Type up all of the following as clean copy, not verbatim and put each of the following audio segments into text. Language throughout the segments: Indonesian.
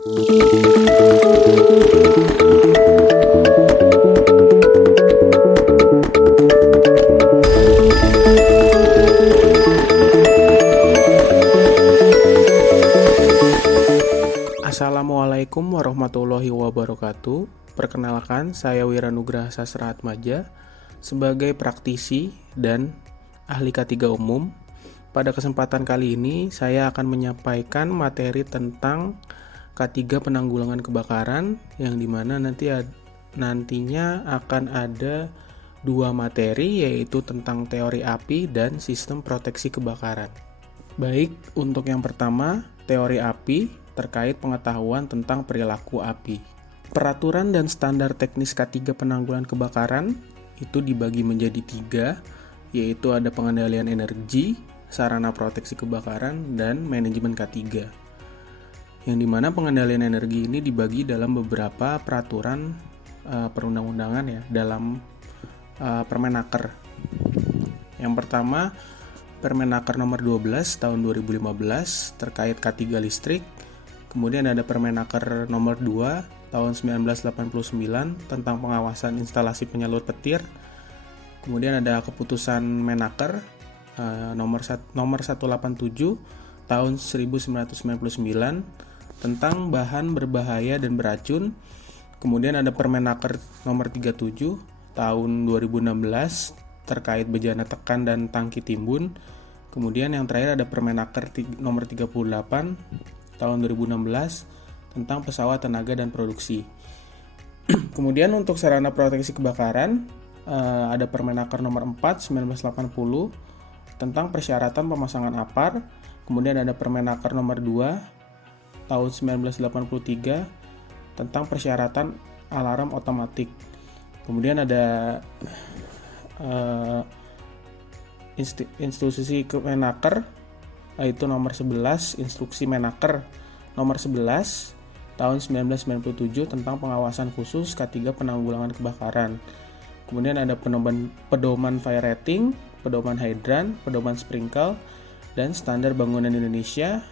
Assalamualaikum warahmatullahi wabarakatuh. Perkenalkan, saya Wiranugraha Sasraatmaja sebagai praktisi dan ahli K3 umum. Pada kesempatan kali ini, saya akan menyampaikan materi tentang K3 penanggulangan kebakaran, yang dimana nantinya akan ada dua materi, yaitu tentang teori api dan sistem proteksi kebakaran. Baik, untuk yang pertama, teori api terkait pengetahuan tentang perilaku api. Peraturan dan standar teknis K3 penanggulangan kebakaran itu dibagi menjadi 3, yaitu ada pengendalian energi, sarana proteksi kebakaran, dan manajemen K3. Yang dimana pengendalian energi ini dibagi dalam beberapa peraturan perundang-undangan ya, dalam Permenaker. Yang pertama, Permenaker nomor 12 tahun 2015 terkait K3 listrik. Kemudian ada Permenaker nomor 2 tahun 1989 tentang pengawasan instalasi penyalur petir. Kemudian ada keputusan Menaker nomor 187 tahun 1999 tentang bahan berbahaya dan beracun. Kemudian ada Permenaker nomor 37 tahun 2016 terkait bejana tekan dan tangki timbun. Kemudian yang terakhir ada Permenaker nomor 38 tahun 2016 tentang pesawat tenaga dan produksi. Kemudian untuk sarana proteksi kebakaran ada Permenaker nomor 4 1980 tentang persyaratan pemasangan APAR. Kemudian ada Permenaker nomor 2 tahun 1983 tentang persyaratan alarm otomatik. Kemudian ada instruksi Kemenaker yaitu nomor 11, instruksi Menaker nomor 11 tahun 1997 tentang pengawasan khusus K3 penanggulangan kebakaran. Kemudian ada pedoman fire rating, pedoman hidran, pedoman sprinkle, dan standar bangunan Indonesia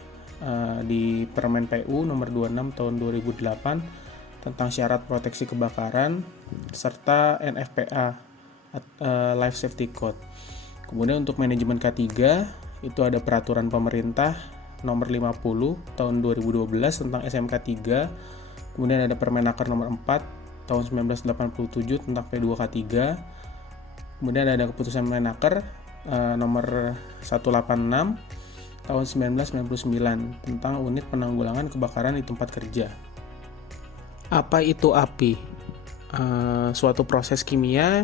di Permen PU nomor 26 tahun 2008 tentang syarat proteksi kebakaran, serta NFPA Life Safety Code. Kemudian untuk manajemen K3 itu ada peraturan pemerintah nomor 50 tahun 2012 tentang SMK 3. Kemudian ada Permenaker nomor 4 tahun 1987 tentang P2K3. Kemudian ada keputusan Menaker nomor 186 tahun 1999 tentang unit penanggulangan kebakaran di tempat kerja. Apa itu api? Suatu proses kimia,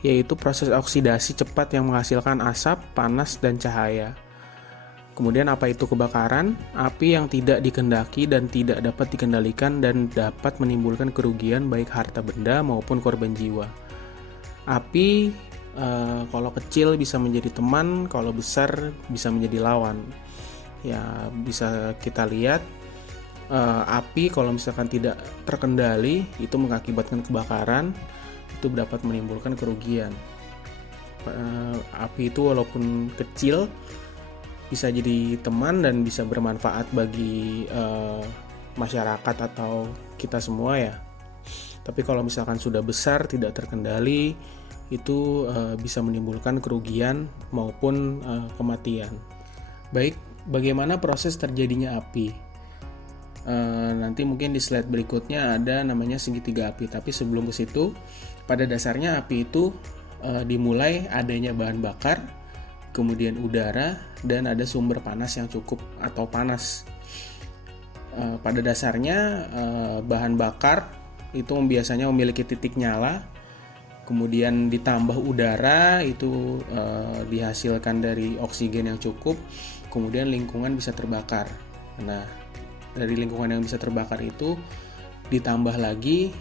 yaitu proses oksidasi cepat yang menghasilkan asap, panas, dan cahaya. Kemudian apa itu kebakaran? Api yang tidak dikehendaki dan tidak dapat dikendalikan dan dapat menimbulkan kerugian baik harta benda maupun korban jiwa. Api kalau kecil bisa menjadi teman, kalau besar bisa menjadi lawan. Ya, bisa kita lihat api kalau misalkan tidak terkendali itu mengakibatkan kebakaran, itu dapat menimbulkan kerugian. Api itu walaupun kecil bisa jadi teman dan bisa bermanfaat bagi masyarakat atau kita semua ya. Tapi kalau misalkan sudah besar tidak terkendali, itu bisa menimbulkan kerugian maupun kematian. Baik, bagaimana proses terjadinya api? Nanti mungkin di slide berikutnya ada namanya segitiga api. Tapi sebelum ke situ, pada dasarnya api itu dimulai adanya bahan bakar, kemudian udara, dan ada sumber panas yang cukup atau panas. Pada dasarnya bahan bakar itu biasanya memiliki titik nyala, kemudian ditambah udara itu dihasilkan dari oksigen yang cukup, kemudian lingkungan bisa terbakar. Nah, dari lingkungan yang bisa terbakar itu ditambah lagi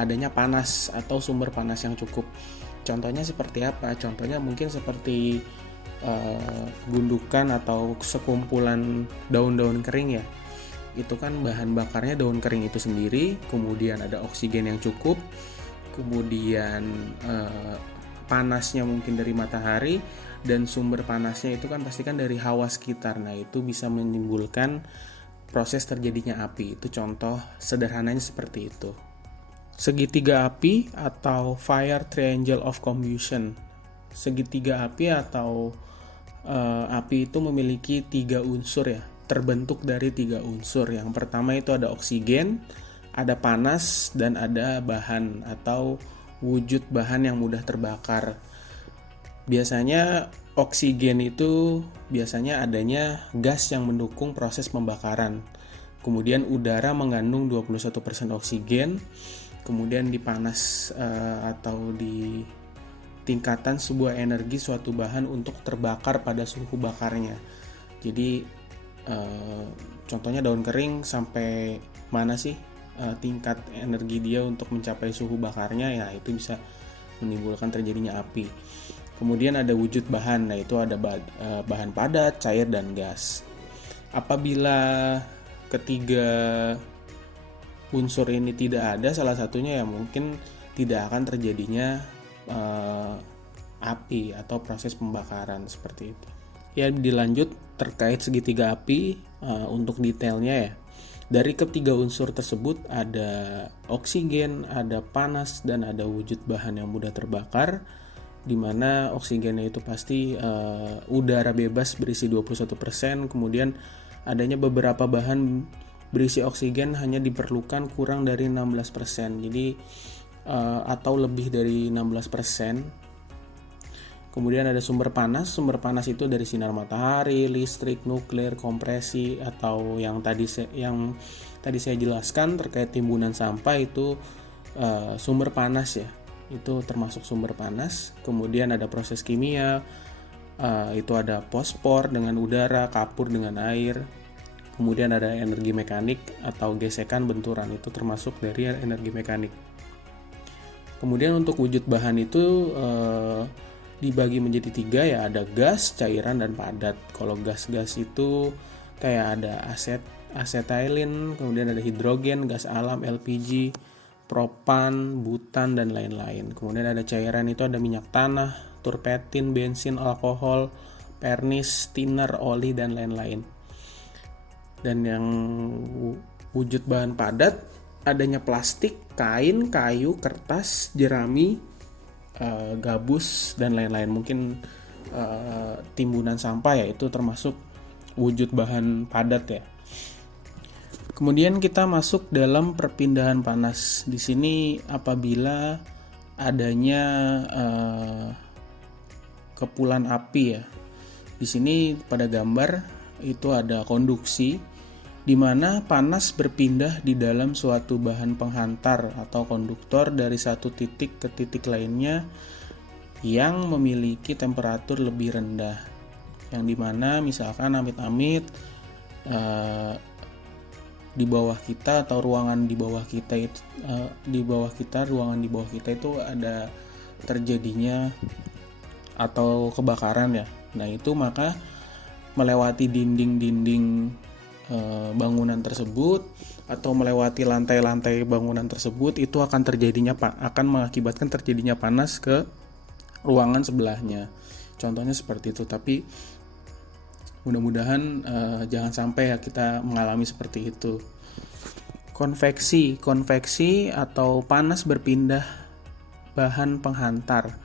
adanya panas atau sumber panas yang cukup. Contohnya seperti apa? Contohnya mungkin seperti gundukan atau sekumpulan daun-daun kering ya. Itu kan bahan bakarnya daun kering itu sendiri, kemudian ada oksigen yang cukup, kemudian panasnya mungkin dari matahari, dan sumber panasnya itu kan pastikan dari hawa sekitar. Nah, itu bisa menimbulkan proses terjadinya api. Itu contoh sederhananya seperti itu. Segitiga api atau fire triangle of combustion. Segitiga api atau api itu memiliki 3 unsur ya, terbentuk dari 3 unsur. Yang pertama itu ada oksigen, ada panas, dan ada bahan atau wujud bahan yang mudah terbakar. Biasanya oksigen itu biasanya adanya gas yang mendukung proses pembakaran. Kemudian udara mengandung 21% oksigen. Kemudian dipanas atau di tingkatan sebuah energi suatu bahan untuk terbakar pada suhu bakarnya. Jadi contohnya daun kering sampai mana sih tingkat energi dia untuk mencapai suhu bakarnya, ya itu bisa menimbulkan terjadinya api. Kemudian ada wujud bahan, nah itu ada bahan padat, cair, dan gas. Apabila ketiga unsur ini tidak ada salah satunya, ya mungkin tidak akan terjadinya api atau proses pembakaran seperti itu. Ya, dilanjut terkait segitiga api untuk detailnya ya. Dari ketiga unsur tersebut ada oksigen, ada panas, dan ada wujud bahan yang mudah terbakar, di mana oksigennya itu pasti udara bebas berisi 21%, kemudian adanya beberapa bahan berisi oksigen hanya diperlukan kurang dari 16%, jadi atau lebih dari 16%. Kemudian ada sumber panas itu dari sinar matahari, listrik, nuklir, kompresi, atau yang tadi saya jelaskan terkait timbunan sampah itu sumber panas ya, itu termasuk sumber panas. Kemudian ada proses kimia, itu ada fosfor dengan udara, kapur dengan air. Kemudian ada energi mekanik atau gesekan benturan, itu termasuk dari energi mekanik. Kemudian untuk wujud bahan itu dibagi menjadi 3 ya, ada gas, cairan, dan padat. Kalau gas-gas itu kayak ada asetilin, kemudian ada hidrogen, gas alam, LPG, propan, butan, dan lain-lain. Kemudian ada cairan itu ada minyak tanah, turpetin, bensin, alkohol, pernis, thinner, oli, dan lain-lain. Dan yang wujud bahan padat adanya plastik, kain, kayu, kertas, jerami, gabus, dan lain-lain. Mungkin timbunan sampah ya, itu termasuk wujud bahan padat ya. Kemudian kita masuk dalam perpindahan panas. Di sini apabila adanya kepulan api ya. Di sini pada gambar itu ada konduksi, di mana panas berpindah di dalam suatu bahan penghantar atau konduktor dari satu titik ke titik lainnya yang memiliki temperatur lebih rendah. Yang dimana misalkan amit-amit di bawah kita atau ruangan di bawah kita itu ruangan di bawah kita itu ada terjadinya atau kebakaran ya. Nah itu maka melewati dinding-dinding bangunan tersebut atau melewati lantai-lantai bangunan tersebut itu akan mengakibatkan terjadinya panas ke ruangan sebelahnya. Contohnya seperti itu, tapi mudah-mudahan jangan sampai ya kita mengalami seperti itu. Konveksi atau panas berpindah bahan penghantar.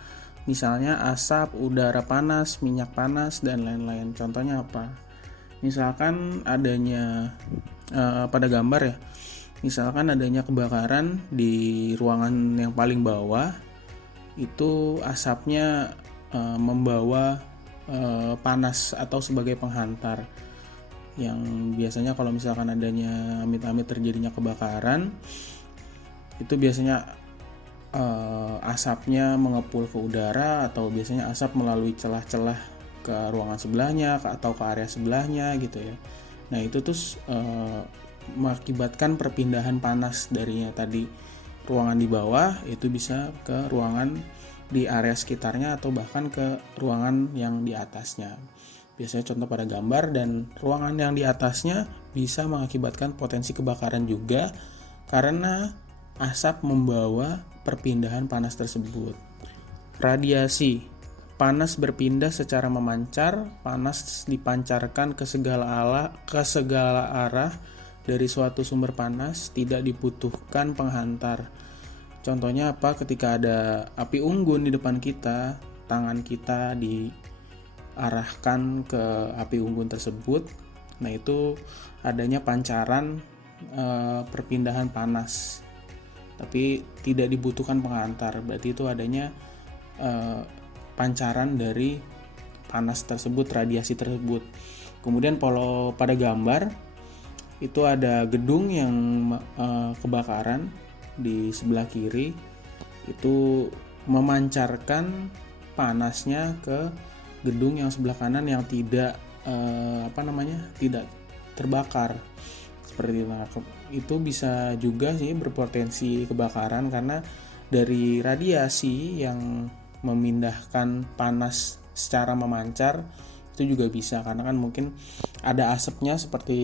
Misalnya asap, udara panas, minyak panas, dan lain-lain. Contohnya apa? Misalkan adanya pada gambar ya, misalkan adanya kebakaran di ruangan yang paling bawah, itu asapnya membawa panas atau sebagai penghantar. Yang biasanya kalau misalkan adanya amit-amit terjadinya kebakaran, itu biasanya asapnya mengepul ke udara, atau biasanya asap melalui celah-celah ke ruangan sebelahnya atau ke area sebelahnya gitu ya. Nah itu tuh mengakibatkan perpindahan panas dari tadi ruangan di bawah itu bisa ke ruangan di area sekitarnya atau bahkan ke ruangan yang di atasnya. Biasanya contoh pada gambar, dan ruangan yang di atasnya bisa mengakibatkan potensi kebakaran juga karena asap membawa perpindahan panas tersebut. Radiasi. Panas berpindah secara memancar, panas dipancarkan ke segala arah dari suatu sumber panas tidak dibutuhkan penghantar. Contohnya apa? Ketika ada api unggun di depan kita, tangan kita diarahkan ke api unggun tersebut. Nah, itu adanya pancaran perpindahan panas. Tapi tidak dibutuhkan penghantar. Berarti itu adanya pancaran dari panas tersebut, radiasi tersebut. Kemudian kalau pada gambar itu ada gedung yang kebakaran di sebelah kiri, itu memancarkan panasnya ke gedung yang sebelah kanan yang tidak tidak terbakar. Seperti itu. Nah, itu bisa juga sih berpotensi kebakaran karena dari radiasi yang memindahkan panas secara memancar itu juga bisa, karena kan mungkin ada asapnya seperti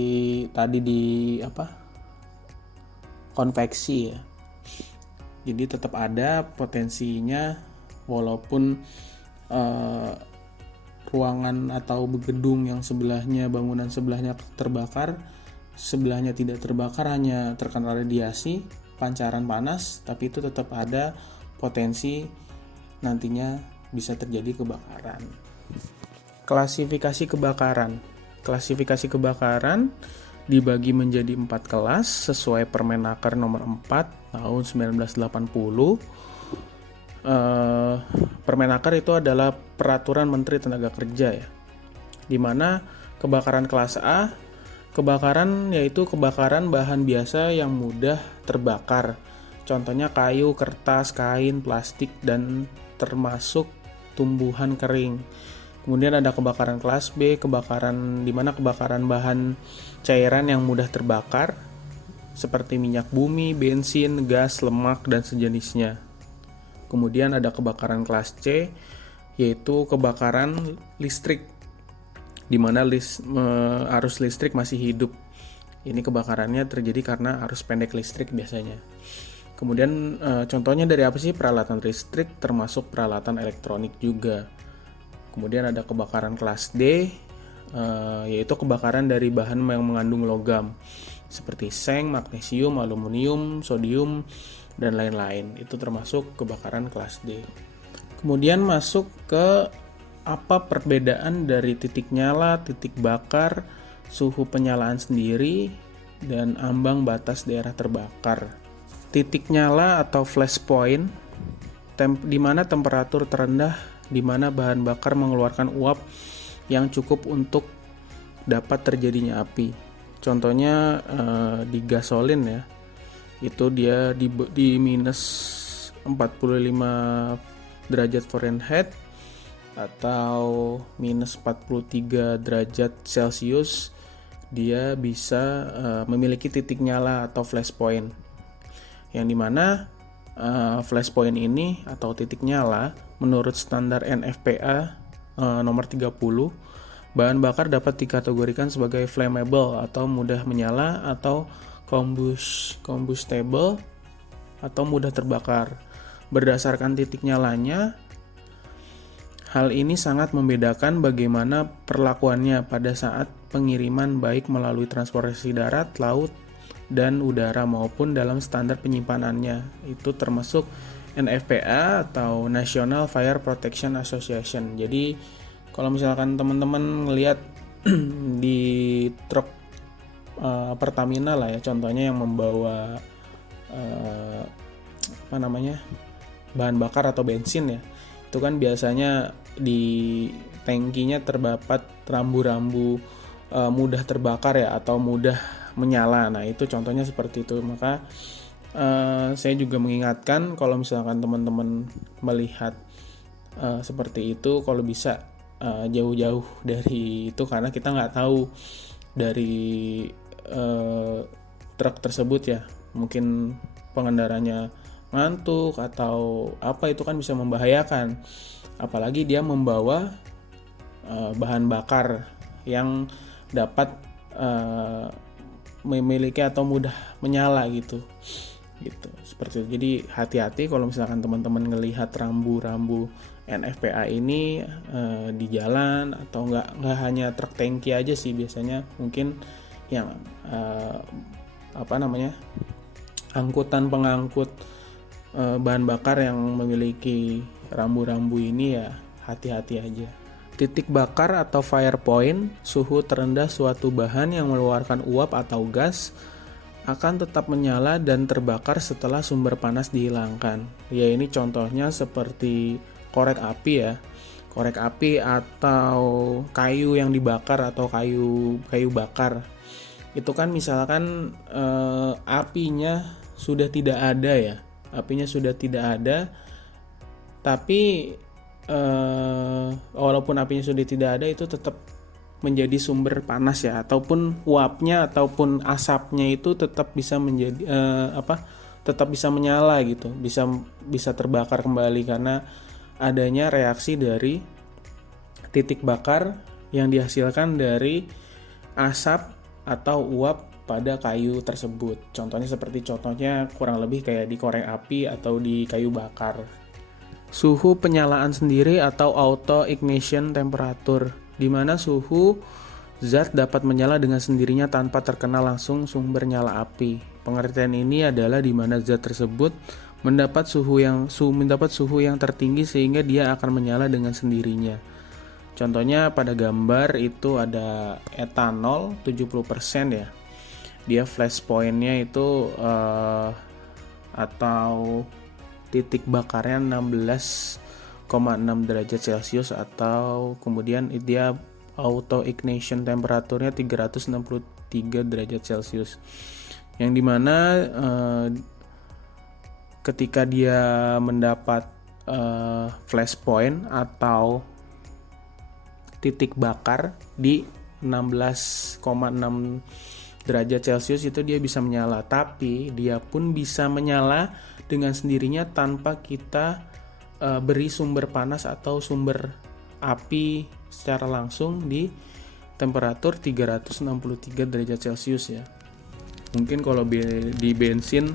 tadi di konveksi ya. Jadi tetap ada potensinya walaupun ruangan atau gedung yang sebelahnya, bangunan sebelahnya terbakar, sebelahnya tidak terbakar, hanya terkena radiasi pancaran panas, tapi itu tetap ada potensi nantinya bisa terjadi kebakaran. Klasifikasi kebakaran. Klasifikasi kebakaran dibagi menjadi 4 kelas sesuai Permenaker nomor 4 tahun 1980. Permenaker itu adalah peraturan Menteri Tenaga Kerja ya. Di mana kebakaran kelas A, kebakaran yaitu kebakaran bahan biasa yang mudah terbakar. Contohnya kayu, kertas, kain, plastik, dan termasuk tumbuhan kering. Kemudian ada kebakaran kelas B, kebakaran di mana kebakaran bahan cairan yang mudah terbakar seperti minyak bumi, bensin, gas, lemak, dan sejenisnya. Kemudian ada kebakaran kelas C, yaitu kebakaran listrik di mana arus listrik masih hidup. Ini kebakarannya terjadi karena arus pendek listrik biasanya. Kemudian contohnya dari apa sih? Peralatan listrik termasuk peralatan elektronik juga. Kemudian ada kebakaran kelas D, yaitu kebakaran dari bahan yang mengandung logam seperti seng, magnesium, aluminium, sodium, dan lain-lain. Itu termasuk kebakaran kelas D. Kemudian masuk ke apa perbedaan dari titik nyala, titik bakar, suhu penyalaan sendiri, dan ambang batas daerah terbakar. Titik nyala atau flash point, di mana temperatur terendah, di mana bahan bakar mengeluarkan uap yang cukup untuk dapat terjadinya api. Contohnya di gasolin ya, itu dia di minus 45 derajat Fahrenheit atau minus 43 derajat Celcius, dia bisa memiliki titik nyala atau flash point, yang dimana flash point ini atau titik nyala menurut standar NFPA nomor 30, bahan bakar dapat dikategorikan sebagai flammable atau mudah menyala atau combustible atau mudah terbakar. Berdasarkan titik nyalanya, hal ini sangat membedakan bagaimana perlakuannya pada saat pengiriman baik melalui transportasi darat, laut, dan udara maupun dalam standar penyimpanannya. Itu termasuk NFPA atau National Fire Protection Association. Jadi kalau misalkan teman-teman ngelihat di truk Pertamina lah ya, contohnya yang membawa bahan bakar atau bensin ya, itu kan biasanya di tangkinya terdapat rambu-rambu mudah terbakar ya atau mudah menyala. Nah itu contohnya seperti itu. Maka saya juga mengingatkan kalau misalkan teman-teman melihat seperti itu, kalau bisa jauh-jauh dari itu, karena kita nggak tahu dari truk tersebut ya, mungkin pengendaranya ngantuk atau apa, itu kan bisa membahayakan, apalagi dia membawa bahan bakar yang dapat memiliki atau mudah menyala gitu seperti itu. Jadi hati-hati kalau misalkan teman-teman ngelihat rambu-rambu NFPA ini di jalan, atau nggak hanya truk tangki aja sih, biasanya mungkin yang angkutan pengangkut bahan bakar yang memiliki rambu-rambu ini ya hati-hati aja. Titik bakar atau fire point, suhu terendah suatu bahan yang mengeluarkan uap atau gas akan tetap menyala dan terbakar setelah sumber panas dihilangkan. Ya ini contohnya seperti korek api ya. Korek api atau kayu yang dibakar atau kayu bakar. Itu kan misalkan apinya sudah tidak ada ya. Apinya sudah tidak ada, tapi walaupun apinya sudah tidak ada itu tetap menjadi sumber panas ya, ataupun uapnya ataupun asapnya itu tetap bisa menjadi tetap bisa menyala gitu, bisa terbakar kembali karena adanya reaksi dari titik bakar yang dihasilkan dari asap atau uap pada kayu tersebut. Contohnya kurang lebih kayak di korek api atau di kayu bakar. Suhu penyalaan sendiri atau auto ignition temperature, di mana suhu zat dapat menyala dengan sendirinya tanpa terkena langsung sumber nyala api. Pengertian ini adalah di mana zat tersebut mendapat suhu yang tertinggi sehingga dia akan menyala dengan sendirinya. Contohnya pada gambar itu ada etanol 70% ya. Dia flash point-nya itu atau titik bakarnya 16,6 derajat Celcius, atau kemudian dia auto ignition temperaturnya 363 derajat Celcius. Yang dimana ketika dia mendapat flash point atau titik bakar di 16,6 derajat Celcius itu dia bisa menyala, tapi dia pun bisa menyala dengan sendirinya tanpa kita beri sumber panas atau sumber api secara langsung di temperatur 363 derajat Celcius ya. Mungkin kalau di bensin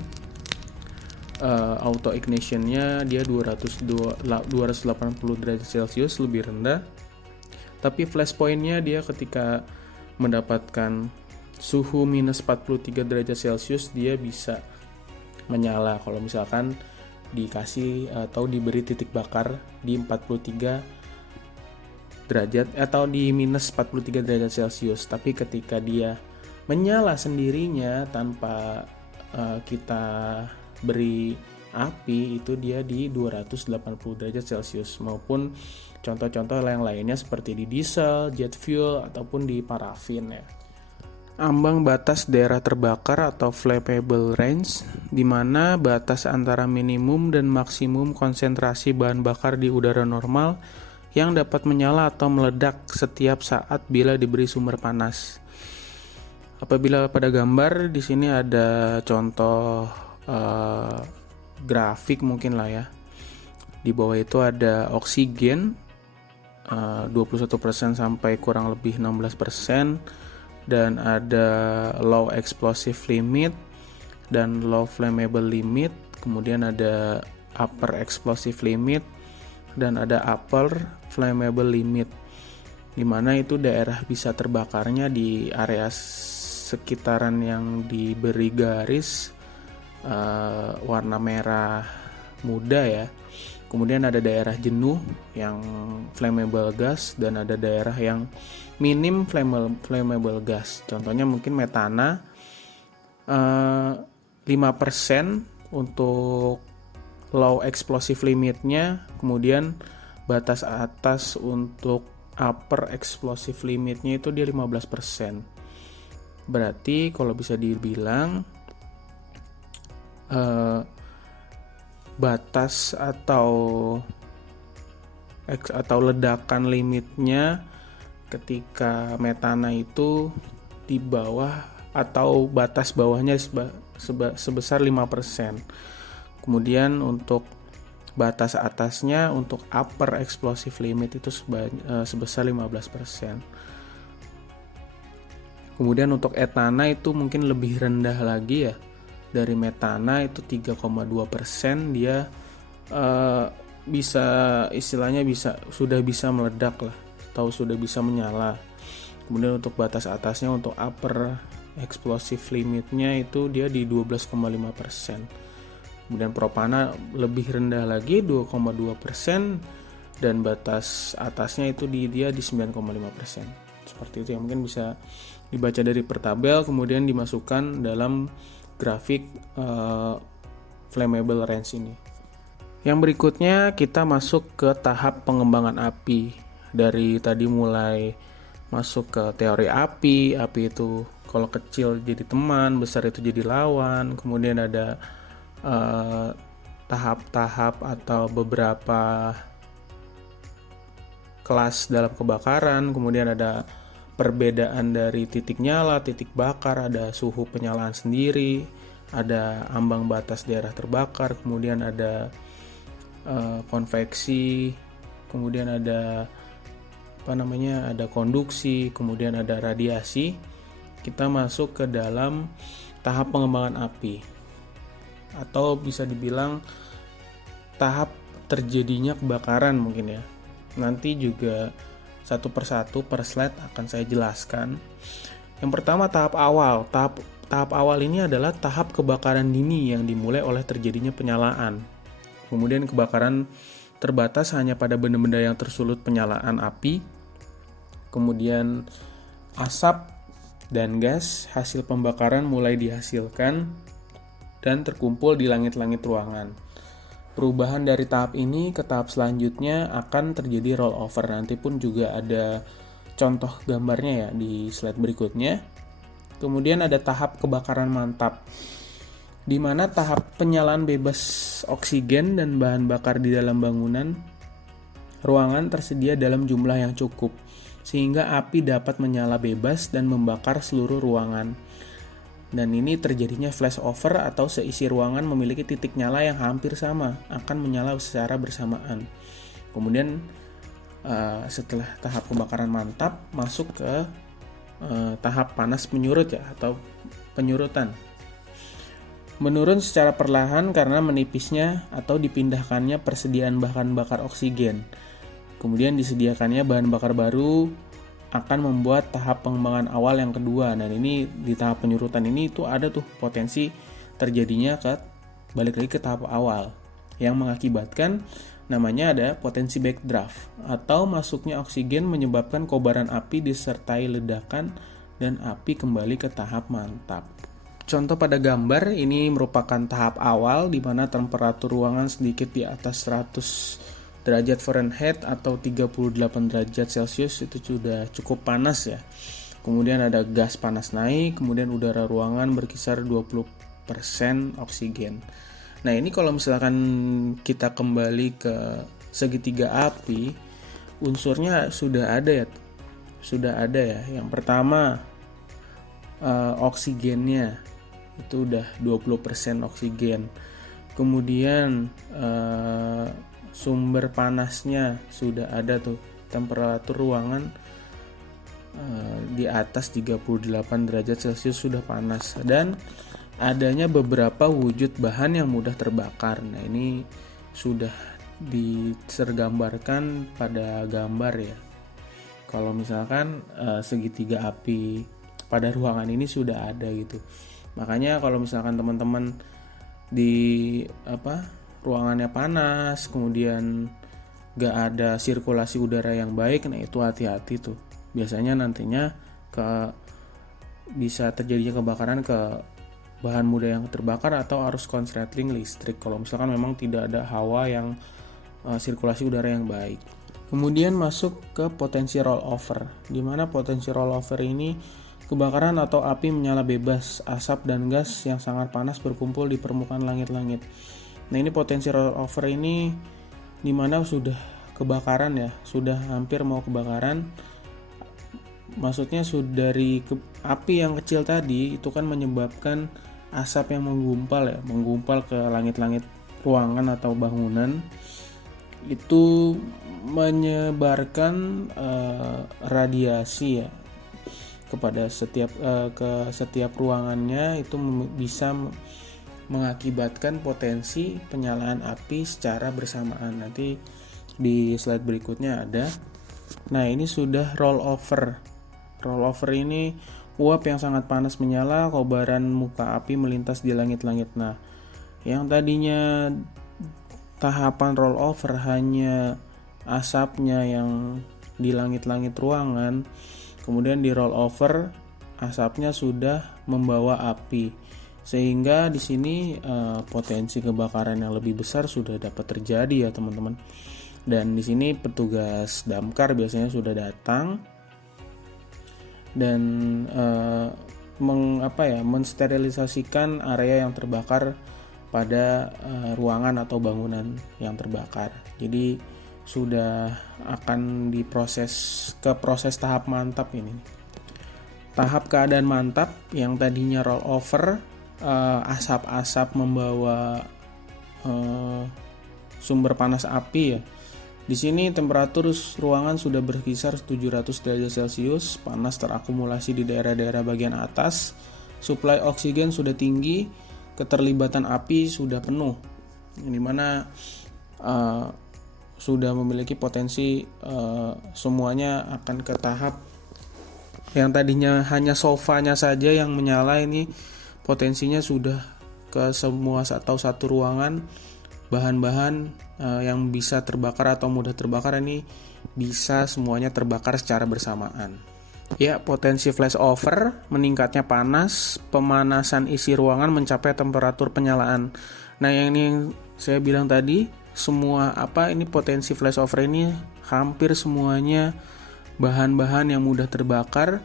auto ignitionnya dia 280 derajat Celcius lebih rendah, tapi flash point-nya dia ketika mendapatkan suhu minus 43 derajat Celcius dia bisa menyala kalau misalkan dikasih atau diberi titik bakar di 43 derajat atau di minus 43 derajat Celcius. Tapi ketika dia menyala sendirinya tanpa kita beri api, itu dia di 280 derajat Celcius, maupun contoh-contoh yang lainnya seperti di diesel, jet fuel ataupun di parafin ya. Ambang batas daerah terbakar atau flammable range, di mana batas antara minimum dan maksimum konsentrasi bahan bakar di udara normal yang dapat menyala atau meledak setiap saat bila diberi sumber panas. Apabila pada gambar di sini ada contoh grafik mungkin lah ya. Di bawah itu ada oksigen 21% sampai kurang lebih 16%, dan ada low explosive limit dan low flammable limit, kemudian ada upper explosive limit dan ada upper flammable limit, dimana itu daerah bisa terbakarnya di area sekitaran yang diberi garis warna merah muda ya. Kemudian ada daerah jenuh yang flammable gas, dan ada daerah yang minim flammable gas. Contohnya mungkin metana 5% untuk low explosive limitnya, kemudian batas atas untuk upper explosive limitnya itu dia 15%. Berarti kalau bisa dibilang batas atau ledakan limitnya ketika metana itu di bawah atau batas bawahnya sebesar 5%. Kemudian untuk batas atasnya untuk upper explosive limit itu sebesar 15%. Kemudian untuk etana itu mungkin lebih rendah lagi ya. Dari metana itu 3,2%, dia sudah bisa meledak lah, atau sudah bisa menyala. Kemudian untuk batas atasnya untuk upper explosive limitnya itu dia di 12,5%. Kemudian propana lebih rendah lagi 2,2%, dan batas atasnya itu dia di 9,5%. Seperti itu ya, mungkin bisa dibaca dari per tabel kemudian dimasukkan dalam grafik flammable range ini. Yang berikutnya kita masuk ke tahap pengembangan api. Dari tadi mulai masuk ke teori api itu kalau kecil jadi teman, besar itu jadi lawan. Kemudian ada tahap-tahap atau beberapa kelas dalam kebakaran. Kemudian ada perbedaan dari titik nyala, titik bakar, ada suhu penyalaan sendiri, ada ambang batas daerah terbakar, kemudian ada konveksi, kemudian ada ada konduksi, kemudian ada radiasi. Kita masuk ke dalam tahap pengembangan api, atau bisa dibilang tahap terjadinya kebakaran mungkin ya. Nanti juga satu persatu per slide akan saya jelaskan. Yang pertama tahap awal. Tahap awal ini adalah tahap kebakaran dini yang dimulai oleh terjadinya penyalaan. Kemudian kebakaran terbatas hanya pada benda-benda yang tersulut penyalaan api. Kemudian asap dan gas hasil pembakaran mulai dihasilkan dan terkumpul di langit-langit ruangan. Perubahan dari tahap ini ke tahap selanjutnya akan terjadi rollover. Nanti pun juga ada contoh gambarnya ya di slide berikutnya. Kemudian ada tahap kebakaran mantap, di mana tahap penyalaan bebas oksigen dan bahan bakar di dalam bangunan ruangan tersedia dalam jumlah yang cukup, sehingga api dapat menyala bebas dan membakar seluruh ruangan. Dan ini terjadinya flashover atau seisi ruangan memiliki titik nyala yang hampir sama, akan menyala secara bersamaan. Kemudian setelah tahap kebakaran mantap, masuk ke tahap panas menyurut ya, atau penyurutan. Menurun secara perlahan karena menipisnya atau dipindahkannya persediaan bahan bakar oksigen. Kemudian disediakannya bahan bakar baru akan membuat tahap pengembangan awal yang kedua. Nah ini di tahap penyurutan ini itu ada tuh potensi terjadinya balik lagi ke tahap awal yang mengakibatkan namanya ada potensi backdraft atau masuknya oksigen menyebabkan kobaran api disertai ledakan dan api kembali ke tahap mantap. Contoh pada gambar ini merupakan tahap awal di mana temperatur ruangan sedikit di atas 100 derajat Fahrenheit atau 38 derajat Celcius, itu sudah cukup panas ya. Kemudian ada gas panas naik, kemudian udara ruangan berkisar 20% oksigen. Nah ini kalau misalkan kita kembali ke segitiga api, unsurnya sudah ada ya. Yang pertama oksigennya itu udah 20% oksigen. Kemudian sumber panasnya sudah ada tuh, temperatur ruangan di atas 38 derajat Celcius sudah panas, dan adanya beberapa wujud bahan yang mudah terbakar. Nah ini sudah disergambarkan pada gambar ya. Kalau misalkan segitiga api pada ruangan ini sudah ada gitu. Makanya kalau misalkan teman-teman di ruangannya panas, kemudian gak ada sirkulasi udara yang baik, nah itu hati-hati tuh. Biasanya nantinya bisa terjadinya kebakaran ke bahan mudah yang terbakar atau arus konsletting listrik kalau misalkan memang tidak ada hawa yang sirkulasi udara yang baik. Kemudian masuk ke potensi rollover, di mana potensi rollover ini kebakaran atau api menyala bebas, asap dan gas yang sangat panas berkumpul di permukaan langit-langit. Nah ini potensi rollover ini di mana sudah kebakaran ya, sudah hampir mau kebakaran. Maksudnya sudah dari api yang kecil tadi itu kan menyebabkan asap yang menggumpal ke langit-langit ruangan atau bangunan. Itu menyebarkan radiasi ya kepada setiap ruangannya, itu bisa mengakibatkan potensi penyalaan api secara bersamaan. Nanti di slide berikutnya ada. Nah ini sudah rollover. Rollover ini Uap yang sangat panas menyala, kobaran muka api melintas di langit-langit. Nah, yang tadinya tahapan roll over hanya asapnya yang di langit-langit ruangan, kemudian di roll over asapnya sudah membawa api, sehingga di sini potensi kebakaran yang lebih besar sudah dapat terjadi ya teman-teman. Dan di sini petugas damkar biasanya sudah datang dan mensterilisasikan area yang terbakar pada ruangan atau bangunan yang terbakar. Jadi sudah akan proses tahap mantap ini. Tahap keadaan mantap yang tadinya roll over, asap-asap membawa sumber panas api ya. Di sini temperatur ruangan sudah berkisar 700 derajat Celcius, panas terakumulasi di daerah-daerah bagian atas, suplai oksigen sudah tinggi, keterlibatan api sudah penuh, di mana sudah memiliki potensi semuanya akan ke tahap yang tadinya hanya sofanya saja yang menyala, ini potensinya sudah ke semua atau satu ruangan. Bahan-bahan yang bisa terbakar atau mudah terbakar ini bisa semuanya terbakar secara bersamaan. Ya, potensi flashover, meningkatnya panas, pemanasan isi ruangan mencapai temperatur penyalaan. Nah, yang ini saya bilang tadi, semua ini potensi flashover ini hampir semuanya bahan-bahan yang mudah terbakar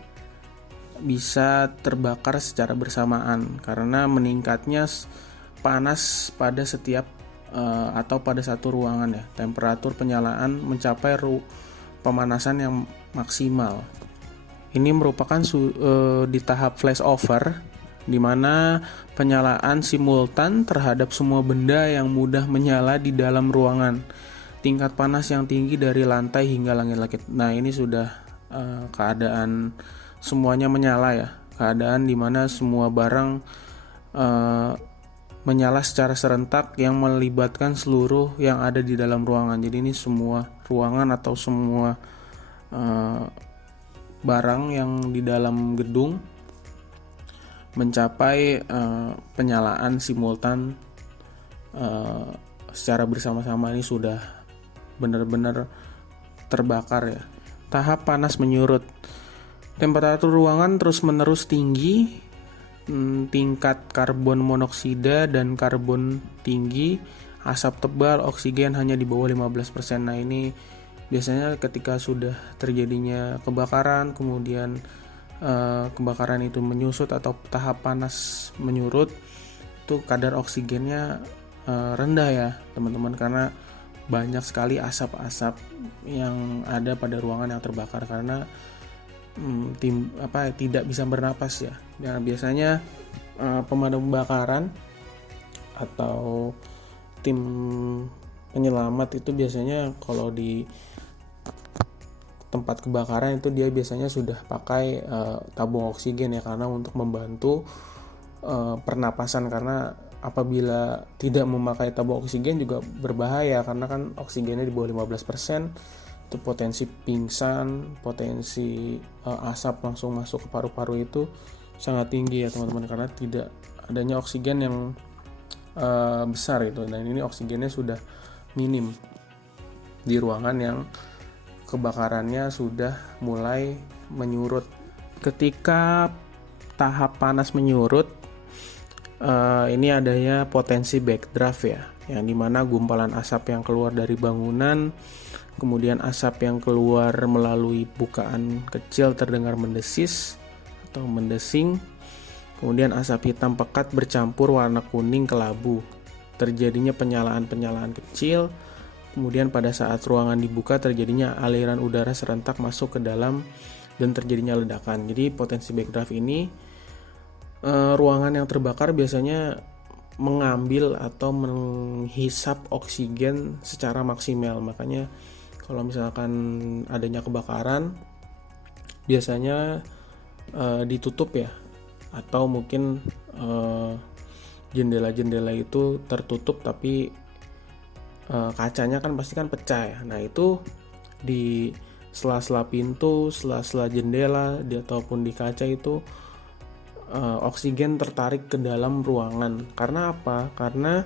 bisa terbakar secara bersamaan karena meningkatnya panas pada setiap atau pada satu ruangan ya. Temperatur penyalaan mencapai pemanasan yang maksimal. Ini merupakan di tahap flashover, di mana penyalaan simultan terhadap semua benda yang mudah menyala di dalam ruangan. Tingkat panas yang tinggi dari lantai hingga langit-langit. Nah, ini sudah keadaan semuanya menyala ya. Keadaan di mana semua barang menyala secara serentak yang melibatkan seluruh yang ada di dalam ruangan. Jadi ini semua ruangan atau semua barang yang di dalam gedung mencapai penyalaan simultan secara bersama-sama. Ini sudah benar-benar terbakar ya. Tahap panas menyurut. Temperatur ruangan terus-menerus tinggi, tingkat karbon monoksida dan karbon tinggi, asap tebal, oksigen hanya di bawah 15%. Nah, ini biasanya ketika sudah terjadinya kebakaran, kemudian kebakaran itu menyusut atau tahap panas menyurut, itu kadar oksigennya rendah ya teman-teman, karena banyak sekali asap-asap yang ada pada ruangan yang terbakar karena tidak bisa bernapas ya. Dan biasanya pemadam kebakaran atau tim penyelamat itu biasanya kalau di tempat kebakaran itu dia biasanya sudah pakai tabung oksigen ya, karena untuk membantu pernapasan, karena apabila tidak memakai tabung oksigen juga berbahaya karena kan oksigennya di bawah 15%, itu potensi pingsan, potensi asap langsung masuk ke paru-paru itu sangat tinggi ya teman-teman, karena tidak adanya oksigen yang besar itu. Dan ini oksigennya sudah minim di ruangan yang kebakarannya sudah mulai menyurut. Ketika tahap panas menyurut, ini adanya potensi backdraft ya, yang dimana gumpalan asap yang keluar dari bangunan, kemudian asap yang keluar melalui bukaan kecil terdengar mendesis atau mendesing, kemudian asap hitam pekat bercampur warna kuning kelabu. Terjadinya penyalaan-penyalaan kecil, kemudian pada saat ruangan dibuka terjadinya aliran udara serentak masuk ke dalam dan terjadinya ledakan. Jadi potensi backdraft ini, ruangan yang terbakar biasanya mengambil atau menghisap oksigen secara maksimal. Makanya kalau misalkan adanya kebakaran biasanya ditutup ya, atau mungkin jendela-jendela itu tertutup tapi kacanya kan pasti kan pecah ya. Nah, itu sela-sela pintu, sela-sela jendela, ataupun di kaca itu oksigen tertarik ke dalam ruangan. Karena apa? Karena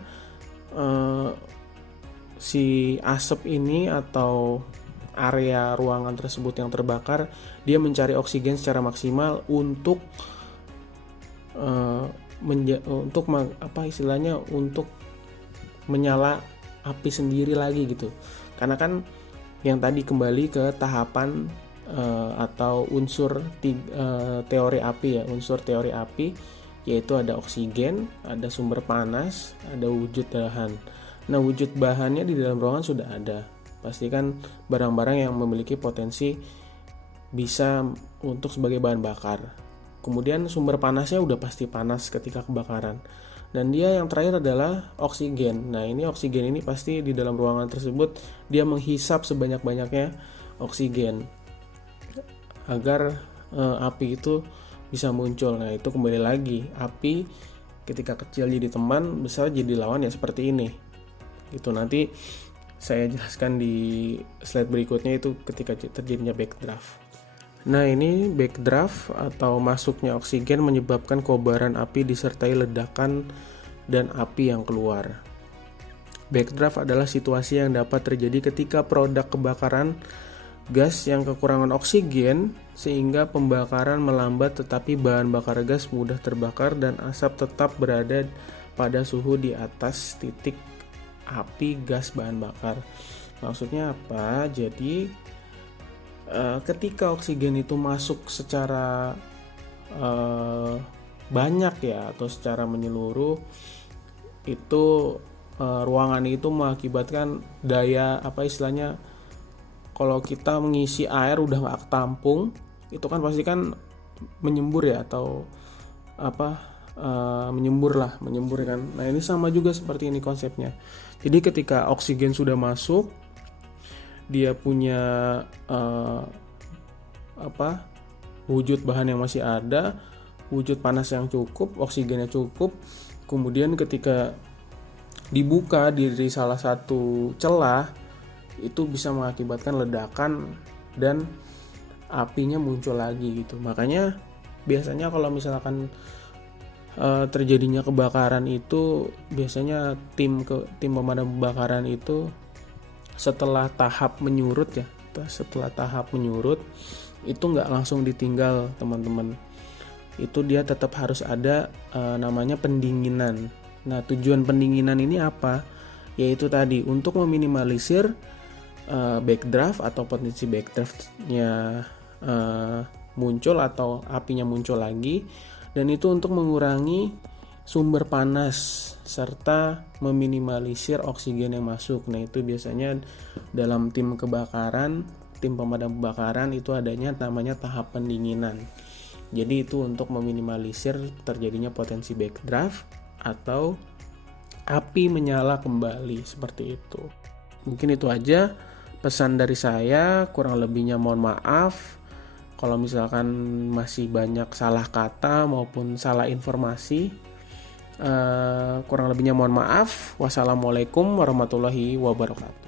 si asap ini atau area ruangan tersebut yang terbakar, dia mencari oksigen secara maksimal untuk untuk menyala api sendiri lagi gitu. Karena kan yang tadi kembali ke tahapan atau unsur teori api ya, unsur teori api yaitu ada oksigen, ada sumber panas, ada wujud bahan. Nah, wujud bahannya di dalam ruangan sudah ada. Pastikan barang-barang yang memiliki potensi bisa untuk sebagai bahan bakar. Kemudian sumber panasnya udah pasti panas ketika kebakaran. Dan dia yang terakhir adalah oksigen. Nah, ini oksigen ini pasti di dalam ruangan tersebut dia menghisap sebanyak-banyaknya oksigen agar api itu bisa muncul. Nah, itu kembali lagi, api ketika kecil jadi teman, besar jadi lawan ya seperti ini. Itu nanti saya jelaskan di slide berikutnya itu ketika terjadinya backdraft. Nah, ini backdraft atau masuknya oksigen menyebabkan kobaran api disertai ledakan dan api yang keluar. Backdraft adalah situasi yang dapat terjadi ketika produk kebakaran gas yang kekurangan oksigen sehingga pembakaran melambat, tetapi bahan bakar gas mudah terbakar dan asap tetap berada pada suhu di atas titik api gas bahan bakar. Maksudnya apa? Jadi ketika oksigen itu masuk secara banyak ya atau secara menyeluruh, itu ruangan itu mengakibatkan daya kalau kita mengisi air udah nggak ketampung, itu kan pasti kan menyembur ya atau menyembur kan. Nah, ini sama juga seperti ini konsepnya. Jadi ketika oksigen sudah masuk, dia punya wujud bahan yang masih ada, wujud panas yang cukup, oksigennya cukup. Kemudian ketika dibuka dari salah satu celah, itu bisa mengakibatkan ledakan dan apinya muncul lagi gitu. Makanya biasanya kalau misalkan terjadinya kebakaran itu biasanya tim pemadam kebakaran itu setelah tahap menyurut itu nggak langsung ditinggal teman-teman. Itu dia tetap harus ada namanya pendinginan. Nah, tujuan pendinginan ini apa? Yaitu tadi untuk meminimalisir backdraft atau potensi backdraftnya muncul atau apinya muncul lagi, dan itu untuk mengurangi sumber panas serta meminimalisir oksigen yang masuk. Nah, itu biasanya dalam tim pemadam kebakaran itu adanya namanya tahap pendinginan. Jadi itu untuk meminimalisir terjadinya potensi backdraft atau api menyala kembali seperti itu. Mungkin itu aja pesan dari saya, kurang lebihnya mohon maaf kalau misalkan masih banyak salah kata maupun salah informasi. Kurang lebihnya mohon maaf. Wassalamualaikum warahmatullahi wabarakatuh.